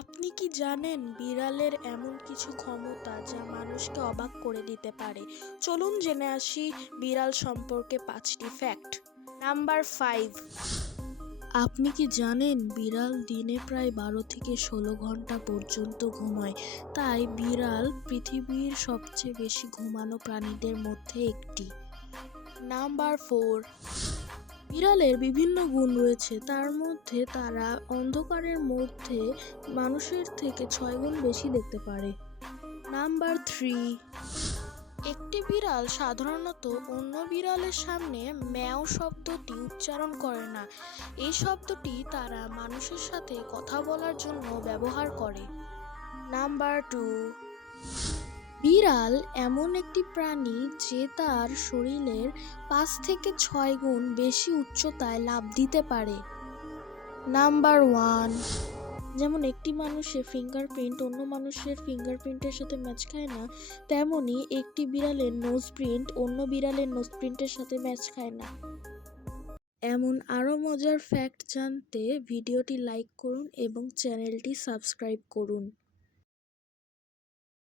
আপনি কি জানেন বিড়ালের এমন কিছু ক্ষমতা যা মানুষকে অবাক করে দিতে পারে? চলুন জেনে আসি বিড়াল সম্পর্কে 5টি ফ্যাক্ট। নাম্বার 5, আপনি কি জানেন বিড়াল দিনে প্রায় 12 থেকে 16 ঘন্টা পর্যন্ত ঘুমায়? তাই বিড়াল পৃথিবীর সবচেয়ে বেশি ঘুমানো প্রাণীদের মধ্যে একটি। নাম্বার 4, বিড়ালের বিভিন্ন গুণ রয়েছে, তার মধ্যে তারা অন্ধকারের মধ্যে মানুষের থেকে 6 গুণ বেশি দেখতে পারে। নাম্বার 3, একটি বিড়াল সাধারণত অন্য বিড়ালের সামনে ম্যাও শব্দটি উচ্চারণ করে না। এই শব্দটি তারা মানুষের সাথে কথা বলার জন্য ব্যবহার করে। নাম্বার 2, বিড়াল এমন একটি প্রাণী যে তার শরীরের 5 থেকে 6 গুণ বেশি উচ্চতায় লাফ দিতে পারে। নাম্বার 1, যেমন একটি মানুষের ফিঙ্গারপ্রিন্ট অন্য মানুষের ফিঙ্গারপ্রিন্টের সাথে ম্যাচ খায় না, তেমনি একটি বিড়ালের নোজ প্রিন্ট অন্য বিড়ালের নোজ প্রিন্টের সাথে ম্যাচ খায় না। এমন আরও মজার ফ্যাক্ট জানতে ভিডিওটি লাইক করুন এবং চ্যানেলটি সাবস্ক্রাইব করুন।